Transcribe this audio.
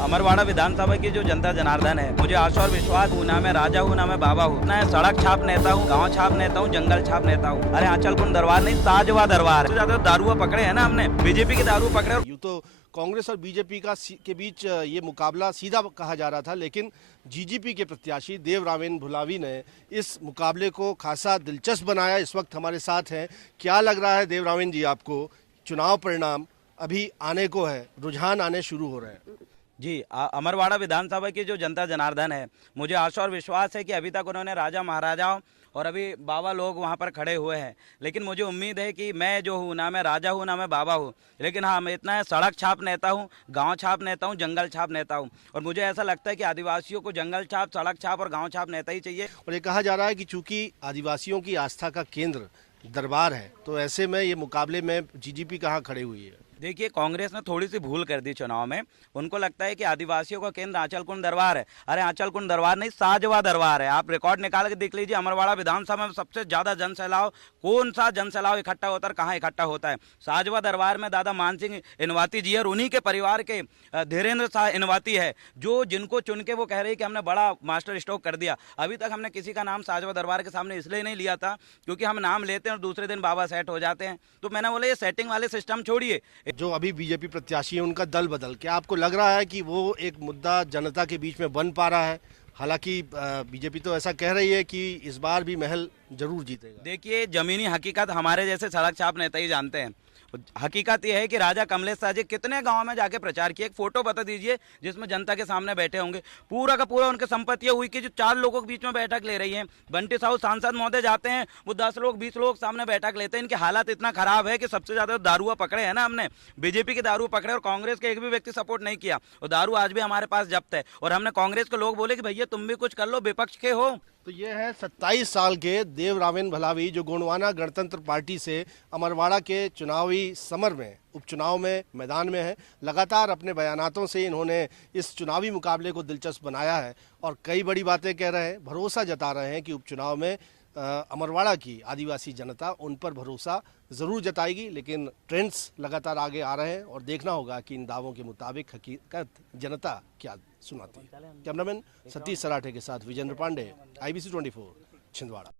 अमरवाड़ा विधानसभा की जो जनता जनार्दन है, मुझे आशा और विश्वास हूँ, ना मैं राजा हूँ ना मैं बाबा हूँ, ना सड़क छाप नेता हूँ, गांव छाप नेता हूँ, जंगल छाप नेता हूँ। अरे आंचल कुंड दरबार नहीं, साजवा दरबार। सबसे ज्यादा दारुआ पकड़े है ना हमने, बीजेपी के दारू पकड़े। यूँ तो कांग्रेस और बीजेपी के बीच ये मुकाबला सीधा कहा जा रहा था, लेकिन जीजीपी के प्रत्याशी देवरावेन भुलावी ने इस मुकाबले को खासा दिलचस्प बनाया। इस वक्त हमारे साथ हैं। क्या लग रहा है देवरावेन जी आपको, चुनाव परिणाम अभी आने को है, रुझान आने शुरू हो रहे हैं? जी, अमरवाड़ा विधानसभा की जो जनता जनार्दन है, मुझे आशा और विश्वास है कि अभी तक उन्होंने राजा महाराजाओं और अभी बाबा लोग वहाँ पर खड़े हुए हैं, लेकिन मुझे उम्मीद है कि मैं जो हूँ, ना मैं राजा हूँ ना मैं बाबा हूँ, लेकिन हाँ मैं इतना है, सड़क छाप नेता हूँ, गांव छाप नेता हूँ, जंगल छाप नेता हूँ। और मुझे ऐसा लगता है कि आदिवासियों को जंगल छाप, सड़क छाप और गाँव छाप नेता ही चाहिए। और ये कहा जा रहा है कि चूंकि आदिवासियों की आस्था का केंद्र दरबार है, तो ऐसे में ये मुकाबले में जीजीपी कहाँ खड़ी हुई है? देखिए, कांग्रेस ने थोड़ी सी भूल कर दी चुनाव में। उनको लगता है कि आदिवासियों का केंद्र आंचल कुंड दरबार है। अरे आंचल कुंड दरबार नहीं, साजवा दरबार है। आप रिकॉर्ड निकाल के देख लीजिए, अमरवाड़ा विधानसभा में सबसे ज्यादा जनसैलाब, कौन सा जनसैलाब इकट्ठा होता है, कहाँ इकट्ठा होता है? साजवा दरबार में दादा मानसिंह इनवाती जी और उन्हीं के परिवार के धीरेन्द्र शाह इनवाती है, जो जिनको चुन के वो कह रही है कि हमने बड़ा मास्टर स्ट्रोक कर दिया। अभी तक हमने किसी का नाम साजवा दरबार के सामने इसलिए नहीं लिया था क्योंकि हम नाम लेते हैं और दूसरे दिन बाबा सेट हो जाते हैं। तो मैंने बोला ये सेटिंग वाले सिस्टम छोड़िए। जो अभी बीजेपी प्रत्याशी है उनका दल बदल, क्या आपको लग रहा है कि वो एक मुद्दा जनता के बीच में बन पा रहा है? हालांकि बीजेपी तो ऐसा कह रही है कि इस बार भी महल जरूर जीतेगा। देखिए, जमीनी हकीकत हमारे जैसे सड़क छाप नेता ही जानते हैं। हकीकत यह है कि राजा कमलेश शाह जी कितने गांव में जाके प्रचार किए। एक फोटो बता दीजिए जिसमें जनता के सामने बैठे होंगे। पूरा का पूरा उनकी संपत्तियां हुई कि जो 4 लोगों के बीच में बैठक ले रही हैं। बंटी साहू सांसद महोदय जाते हैं, वो 10 लोग 20 लोग सामने बैठक लेते हैं। इनकी हालत इतना खराब है कि सबसे ज्यादा दारुआ पकड़े हैं ना हमने, बीजेपी के दारू पकड़े और कांग्रेस के एक भी व्यक्ति सपोर्ट नहीं किया। और दारू आज भी हमारे पास जब्त है। और हमने कांग्रेस के लोग बोले कि भैया तुम भी कुछ कर लो, विपक्ष के हो। तो ये है 27 साल के देवरावेन भलावी, जो गोंडवाना गणतंत्र पार्टी से अमरवाड़ा के चुनावी समर में, उपचुनाव में मैदान में है। लगातार अपने बयानातों से इन्होंने इस चुनावी मुकाबले को दिलचस्प बनाया है और कई बड़ी बातें कह रहे हैं, भरोसा जता रहे हैं कि उपचुनाव में अमरवाड़ा की आदिवासी जनता उन पर भरोसा ज़रूर जताएगी। लेकिन ट्रेंड्स लगातार आगे आ रहे हैं और देखना होगा कि इन दावों के मुताबिक हकीकत जनता क्या सुनाती है। कैमरामैन सतीश सराठे के साथ विजेंद्र पांडे, IBC 24, छिंदवाड़ा।